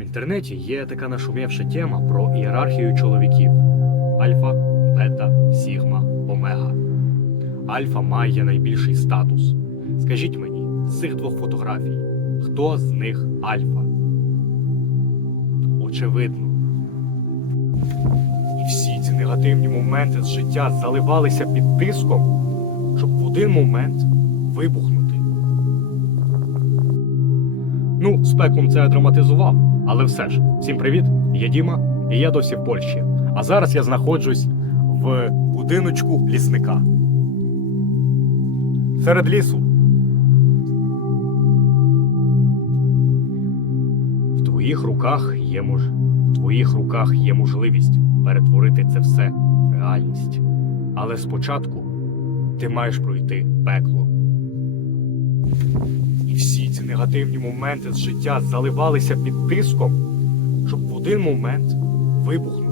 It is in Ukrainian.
В інтернеті є така нашумівша тема про ієрархію чоловіків: альфа, бета, сігма, омега. Альфа має найбільший статус. Скажіть мені, з цих двох фотографій, хто з них альфа? Очевидно. І всі ці негативні моменти з життя заливалися під тиском, щоб в один момент вибухнути. Ну, з це я драматизував, але все ж, всім привіт, я Діма, і я досі в Польщі. А зараз я знаходжусь в будиночку лісника. Серед лісу. В твоїх руках є мож... в твоїх руках є можливість перетворити це все в реальність. Але спочатку ти маєш пройти пекло. Ці негативні моменти з життя заливалися під тиском, щоб в один момент вибухнути.